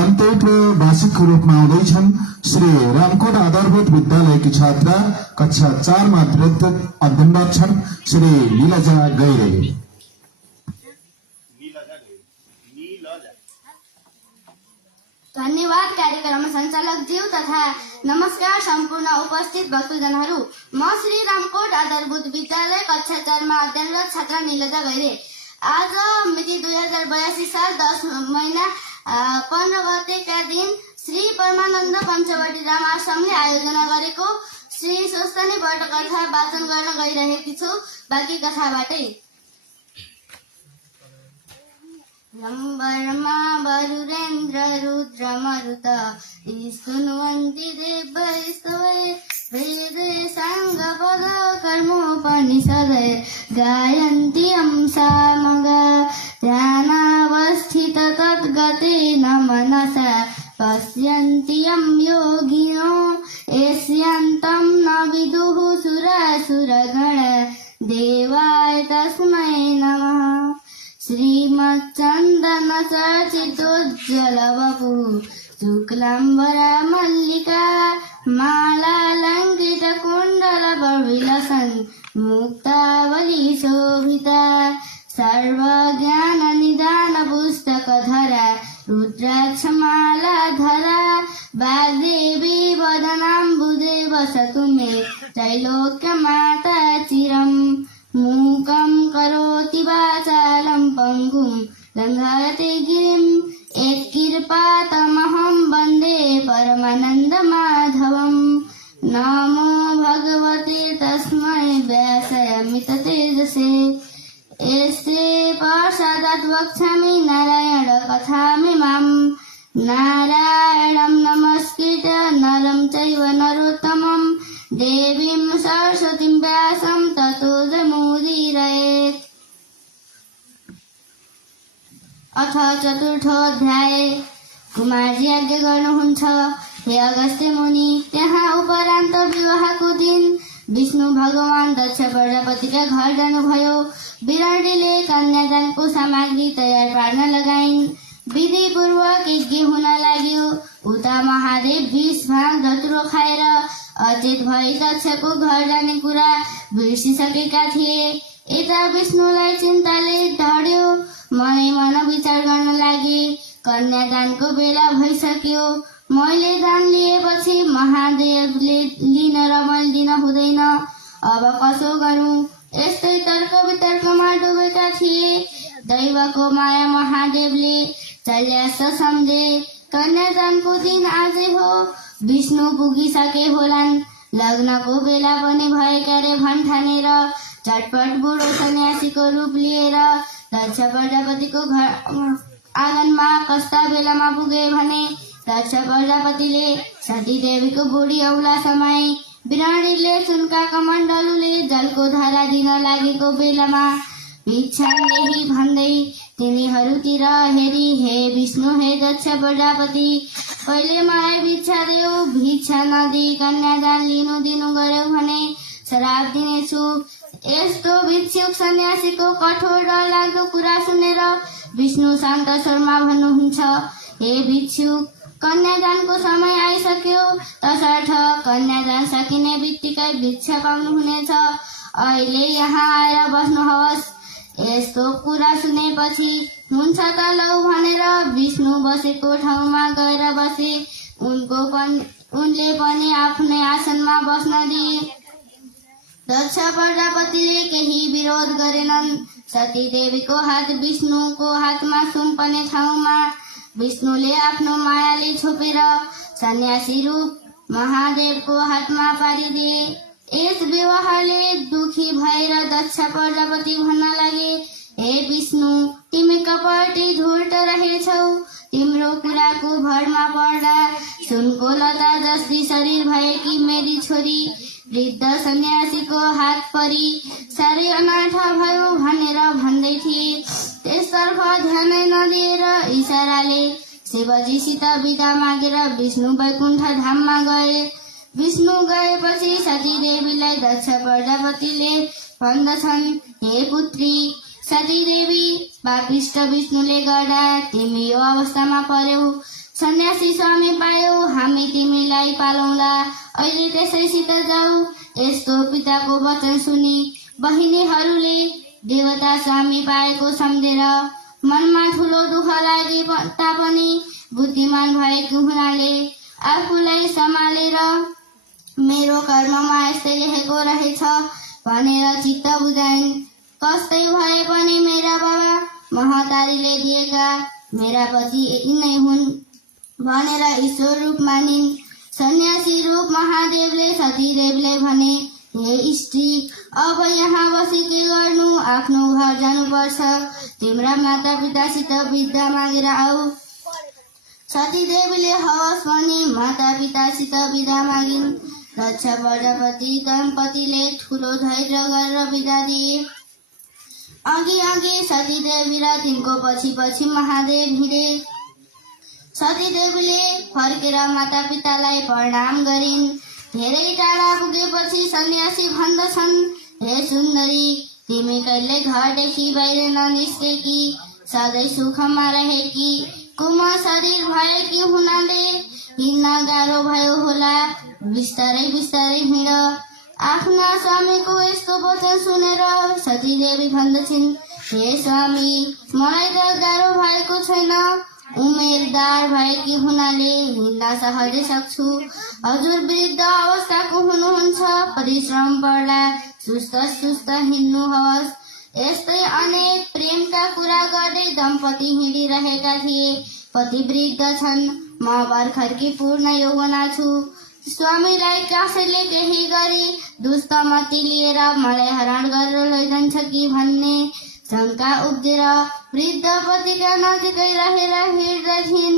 अन्त्यप्रवासीको रूपमा आउँदैछन् श्री रामकोट आधारभूत विद्यालयकी छात्रा कक्षा 4 मा अध्ययनरत छन् श्री नीलजा गैरे। धन्यवाद कार्यक्रम सञ्चालक ज्यू तथा नमस्कार सम्पूर्ण उपस्थित भक्तजनहरू। म श्री रामकोट आधारभूत विद्यालय कक्षा 4 मा अध्ययनरत छात्रा नीलजा गैरे। आज मिति 2082 साल 10 महिना 15 गतेका दिन श्री परमानन्द पञ्चवटी राम आश्रमले आयोजना गरेको श्री स्वस्तानी व्रतकथा वाचन गर्न गइरहेकी छु। बाँकी कथाबाटै लम्बरमा वरुरेन्द्र रुद्र मरुत स्तुन्वन्ति देवैस्तवे वेदे साङ्गपद कर्मोपनिषदे गायन्ति अंसामग ध्यानावस्थित तद्गतेन मनसा पश्यन्ति यं योगिनो यस्यान्तं न विदुः सुरासुरगण देवाय तस्मै नमः। श्रीमच्चन्दनचर्चितोज्ज्वलवपु शुक्लाम्बरा मल्लिका मालालङ्कृतकुण्डलविलसन् मुक्तावली शोभिता सर्वज्ञाननिदानपुस्तकधरा रुद्राक्षमालाधरा वाग्देवी वदनाम्बुजे वसतु मे त्रैलोक्यमाता चिरम्। मूकं करोति वाचालं पङ्गुं लङ्घयते गिरिं यत्कृपातमहं वन्दे परमानन्दमाधवम्। नमो भगवते तस्मै व्यासयमिततेजसे यस्ते पश्चात् वक्ष्यामि नारायणकथामिमाम्। नारायणं नमस्कृत्य नरं चैव नरोत्तमं देवीं सरस्वतीं व्यासं ततो जयमुदीरयेत्। अथ चतुर्थोऽध्याय। कुमारजी आज्ञा गर्नुहुन्छ, हे अगस्त्य मुनि, त्यहाँ उपरान्त विवाहको दिन विष्णु भगवान दक्ष प्रजापतिका घर जानुभयो। विराटीले कन्यादानको सामग्री तयार पार्न लगाइन्। विधिपूर्वक यज्ञ हुन लाग्यो। उता महादेव 20 भाग धतुरो खाएर अचेत भई दक्षको घर जाने कुरा बिर्सिसकेका थिए। यता विष्णुलाई चिन्ताले ढड्यो। मनै मन विचार गर्न लागे, कन्यादानको बेला भइसक्यो। मैले दान लिएपछि महादेवले लिन र मैले दिन हुँदैन, अब कसो गरौँ? यस्तै तर्क वितर्कमा डुबेका थिए। दैवको माया महादेवले चल्यास सम्झे। कन्यादानको दिन आजै हो। विष्णु पुगिसके होलान्। लग्नको बेला पनि भएकाले भन्ठानेर झटपट बुढो सन्यासीको रूप लिएर दक्ष प्रजापतिको घर आँगनमा कस्ता बेलामा पुगे भने दक्ष प्रजापतिले सतीदेवीको बुढी औला समाए। विराटीले सुनका कमण्डलुले जलको धारा दिन लागेको बेलामा भिक्षान्देही भन्दै तिनीहरूतिर हेरी, हे विष्णु, हे दक्ष प्रजापति, पहिले मलाई भिक्षा देऊ। भिक्षा नदिई कन्यादान लिनु दिनु गर्यो भने श्राप दिनेछु। यस्तो भिक्षुक सन्यासीको कठोर डरलाग्दो कुरा सुनेर विष्णु शान्त स्वरमा भन्नुहुन्छ, हे भिक्षुक, कन्यादानको समय आइसक्यो, तसर्थ कन्यादान सकिने बित्तिकै भिक्षा पाउनुहुनेछ। अहिले यहाँ आएर बस्नुहोस्। यस्तो कुरा सुनेपछि हुन्छ त लौ भनेर विष्णु बसेको ठाउँमा गएर बसे। उनले पनि आफ्नै आसनमा बस्न दिए। दक्ष प्रजापतिले केही विरोध गरेनन्। सतीदेवीको हात विष्णुको हातमा सुम्पने ठाउँमा विष्णुले आफ्नो मायाले छोपेर सन्यासी रूप महादेवको हातमा पारिदिए। यस व्यवहारले दुखी भएर दक्ष प्रजापति भन्न लागे, हे विष्णु, तिमी कपटी धूर्त रहेछौ। तिम्रो कुराको भरमा पर्दा सुनको लता जस्ती शरीर भएकी मेरी छोरी वृद्ध सन्यासीको हात परी साह्रै अनाथ भयो भनेर भन्दै थिए। त्यसतर्फ ध्यानै नदिएर इसाराले शिवजीसित बिदा मागेर विष्णु वैकुण्ठ धाममा गए। विष्णु गएपछि सतीदेवीलाई दक्ष प्रजापतिले भन्दछन्, हे पुत्री सतीदेवी, पापिष्ट विष्णुले गर्दा तिमी यो अवस्थामा पर्यौ। सन्यासी स्वामी पायौ हामी तिमीलाई पालौँला अहिले त्यसैसित जाऊ। यस्तो पिताको वचन सुनि बहिनीहरूले देवता स्वामी पाएको सम्झेर मनमा ठुलो दुःख लागे तापनि बुद्धिमान भएको हुनाले आफूलाई सम्हालेर मेरो कर्ममा यस्तै लेखेको रहेछ भनेर चित्त बुझाइन्। कस्तै भए पनि मेरा बाबा महतारीले दिएका मेरा पति यिनै हुन् भनेर ईश्वर रूप मानिन्। सन्यासी रूप महादेवले सतीदेवले भने, हे स्त्री, अब यहाँ बसी के गर्नु, आफ्नो घर जानुपर्छ। तिम्रा माता पितासित बिदा मागेर आऊ। सतीदेवीले हवस् भनी माता पितासित बिदा मागिन्। दक्ष प्रजापति दम्पतिले ठुलो धैर्य गरेर बिदा दिए। अघि अघि सतीदेवी र तिनको पछि पछि महादेव हिँडे। सतीदेवीले फर्केर माता पितालाई प्रणाम गरिन्। धेरै टाढा पुगेपछि सन्यासी भन्दछन्, हे सुन्दरी, तिमी कहिले घरदेखि बाहिर ननिस्केकी, सधैँ सुखमा रहेकी, कोमल शरीर भएकी हुनाले हिँड्न गाह्रो भयो होला, बिस्तारै बिस्तारै हिँड। आफ्ना स्वामीको यस्तो वचन सुनेर सतीदेवी भन्दछिन्, हे स्वामी, मलाई त गाह्रो भएको छैन, उमेरदार भएकी हुनाले हिँड्न सहजै सक्छु। हजुर वृद्ध अवस्थाको हुनुहुन्छ, परिश्रम पर्ला सुस्त सुस्त हिँड्नुहोस्। यस्तै अनेक प्रेमका कुरा गर्दै दम्पति हिँडिरहेका थिए। पति वृद्ध छन्, म भर्खरकी पूर्ण यौवना छु। स्वामीलाई कसैले केही गरी दुष्टमती लिएर मलाई हरण गरेर लैजान्छ कि भन्ने शंका उब्जेर वृद्ध पतिका नजिकै रहेर हिँड्दछिन्।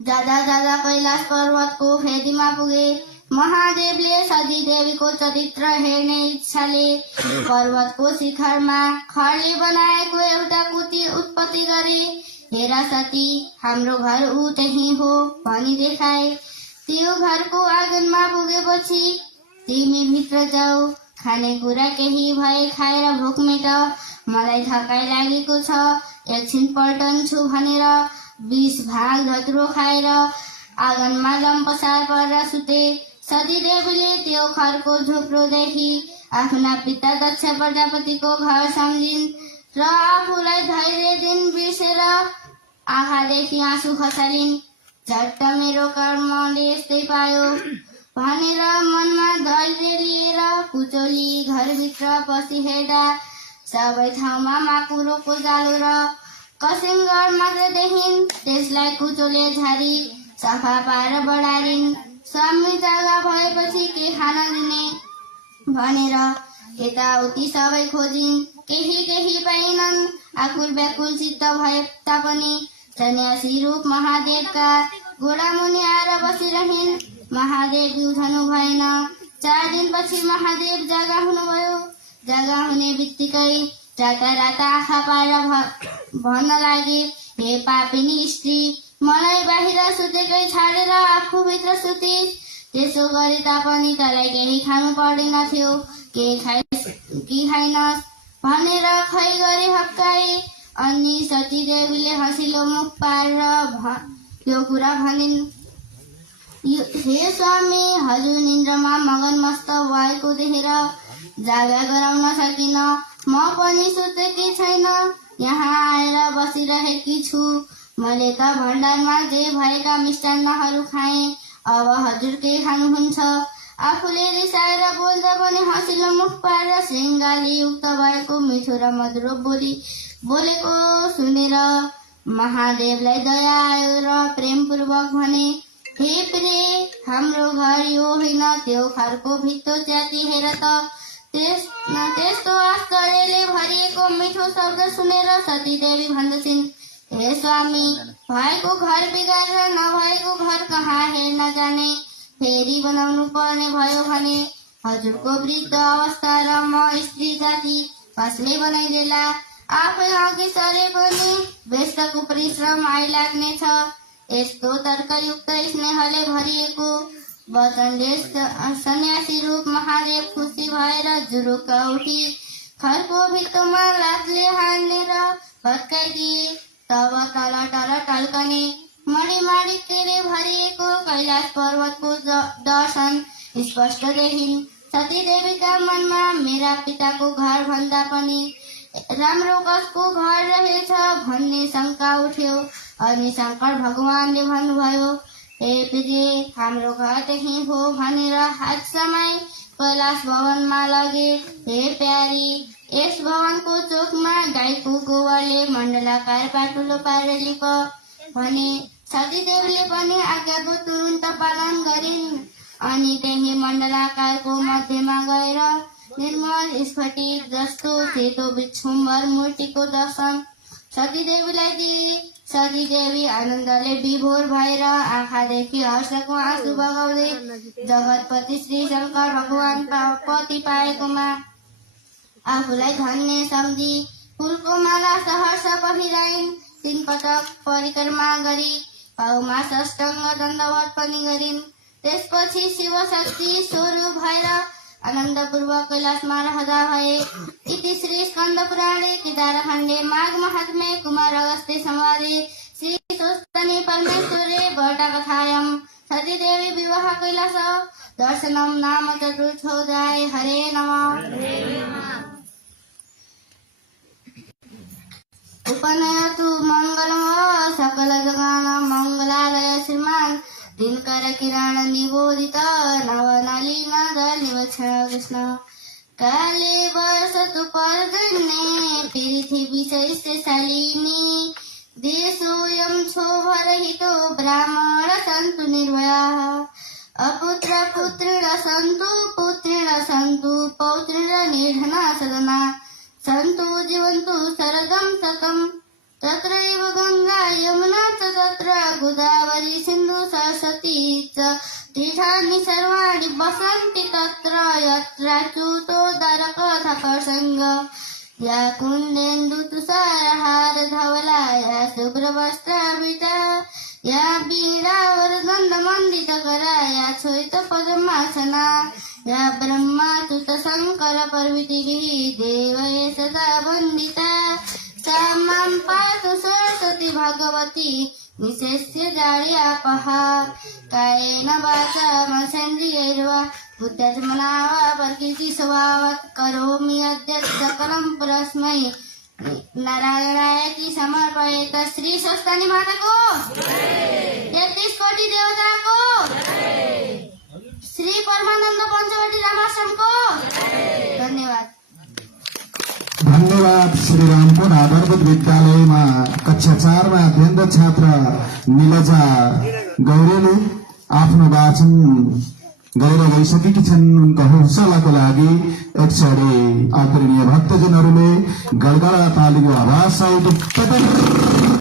जाँदा जाँदा कैलाश पर्वतको फेदीमा पुगे। महादेवले सतीदेवीको चरित्र हेर्ने इच्छाले पर्वतको शिखरमा खरले बनाएको एउटा कुटी उत्पत्ति गरे। हेर सती, हाम्रो घर ऊ त्यही हो भनी देखाए। त्यो घरको आँगनमा पुगेपछि तिमी भित्र जाऊ, खानेकुरा केही भए खाएर भोक मेट, मलाई थकाइ लागेको छ, एकछिन पल्टन्छु भनेर 20 भाग धत्रो खाएर आँगनमा लम्पसार परेर सुते। सतीदेवीले त्यो घरको झोप्रोदेखि आफ्ना पिता दक्ष प्रजापतिको घर सम्झिन् र आफूलाई धैर्य दिन बिर्सेर आँखादेखि आँसु खसालिन्। झट्ट मेरो कर्मले यस्तै पायो भनेर मनमा धैर्य लिएर कुचोली घरभित्र पसी हेर्दा सबै ठाउँमा माकुरोको जालो र कसिङ्गर मात्र देखिन्। त्यसलाई कुचोले झारी सफा पारेर बढारिन्। स्वामी जग्गा भएपछि के खान दिने भनेर यताउति सबै खोजिन्, केही पाइनन्। आकुल व्याकुल चित्त भए तापनि सन्यासी रूप महादेवका घोडामुनि आएर बसिरहिन्। महादेव बिउझनु भएन। 4 दिनपछि महादेव जग्गा हुनुभयो। जग्गा हुने बित्तिकै राता आँखा पारेर भन्न लागे, हे पापिनी स्त्री, मलाई बाहिर सुतेकै छाडेर आफूभित्र सुतिस्। त्यसो गरे तापनि तँलाई केही खानु पर्दैनथ्यो, के खाइनस् भनेर खै गरी हप्काए। अनि सतीदेवीले हँसिलो मुख पारेर यो कुरा भनिन्, हे स्वामी, हजुर निन्द्रामा मगन मस्त भएको देखेर जागा गराउन सकिन। म पनि सुतेकी छैन, यहाँ आएर बसिरहेकी छु। मैले त भण्डारमा जे भएका मिष्टान्नहरू खाएँ, अब हजुर के खानुहुन्छ? आफूले रिसाएर बोल्दा पनि हँसिलो मुख पारेर श्रृङ्गारले युक्त भएको मिठो र मधुरो बोलेको सुनेर महादेवलाई दया आयो र प्रेमपूर्वक भने, हे प्रिय, हाम्रो घर यो होइन त्यो घरको भित्तो च्याति हेर त। त्यस्तो आश्चर्यले भरिएको मिठो शब्द सुनेर सतीदेवी भन्दछिन्, हे स्वामी, भएको घर बिगारेर नभएको घर कहाँ हेर्न जाने? फेरि बनाउनु पर्ने भयो भने हजुरको वृद्ध अवस्था र म स्त्री जाति कसले बनाइदेला? आफै अघि सरे पनि व्यस्तको परिश्रम आइलाग्नेछ। यस्तो तर्कयुक्त स्नेहले भरिएको वचनले सन्यासी रूप महादेव खुसी भएर जुरुक्क उठी घरको भित्तोमा लातले हानेर भत्काइदिए। तब तल टल्कने मणिमाणि तेरे भरिएको कैलाश पर्वतको दर्शन स्पष्ट देखिन्। सती देवीका मनमा मेरा पिताको घर भन्दा पनि राम्रो कसको घर रहेछ भन्ने शंका उठ्यो। अनि शंकर भगवानले भन्नुभयो, हे प्रिय, हाम्रो घर त्यही हो भनेर हात समाई कैलाश भवनमा लगे। हे प्यारी, यस भवनको चोकमा गाईको गोबरले मण्डलाकार पाटुलो पारेर लिप भने। सती देवीले पनि आज्ञाको तुरुन्त पालन गरिन्। अनि त्यही मण्डलाकारको मध्यमा गएर निर्मल स्फटिक जस्तो सेतो विश्वम्भर मूर्तिको दर्शन सती देवीलाई दिए। सती देवी आनन्दले विभोर भएर आँखादेखि हर्षको आँसु बगाउँदै जगतपति श्री शंकर भगवान पति पाएकोमा आफूलाई धन्य सम्झी फूलको माला सहर्ष पहिराइन्। 3 पटक परिक्रमा गरी पाउमा साष्टाङ्ग दण्डवत पनि गरिन्। त्यसपछि शिव शक्ति स्वरूप भएर आनन्दपूर्वक कैलाशमा रहँदा भए। इति श्री स्कन्द पुराणे केदारखण्डे माघ महात्म्ये कुमार अगस्त्य संवादे श्री स्वस्तिनी परमेश्वरे वटकथायां सती देवी विवाह कैलास दर्शनम नाम चतुर्थोऽध्याय। हरे नमः। उपनयतु मंगलम सकल जगानां मंगलालय श्रीमान दिनकर किरण निबोधित नवनलिन दलिवक्षण कृष्ण काले वर्षतु पर्जन्ये पृथिवी शालिनी देशोऽयं क्षोभरहितो ब्राह्मण सन्तु निर्भयाः अपुत्र पुत्रेण सन्तु पुत्रेण सन्तु पौत्रेण निर्धना सदना सन्तु जीवन्तु शरदं शतम् तत्रैव गंगा यमुना च तत्र गोदावरी सिन्धु सरस्वती च तीर्थानि सर्वाणि वसन्ति तत्र यत्राच्युतोदरकथा प्रसंग या कुन्देन्दु तुषारहार धवला या शुभ्रवस्त्रावृता या वीणावरदण्डमण्डितकरा या श्वेतपद्मासना या ब्रह्माच्युत शंकर प्रभृतिभिः देवैः सदा वन्दिता सा मां पातु सरस्वती भगवती निशेष्य जाड्यापहा कायेन वाचा मनसेन्द्रियैर्वा बुद्ध्यात्मना वा प्रकृतिस्वभावात् करोमि यद्यत् सकलं परस्मै नारायणाय समर्पयेत। श्री स्वस्तिनी माता को 33 कोटि देवता को श्री परमानंद पंचवटी रामाश्रम को धन्यवाद। धन्यवाद। श्री रामपुर आधारभूत विद्यालयमा कक्षा 4 मा अध्ययनरत छात्र निलजा गौरेले आफ्नो वाचन गरेर गइसकेकी छन्। उनको हौसलाको लागि एक छडे आदरणीय भक्तजनहरूले गडगडा तालीको आवाज सहित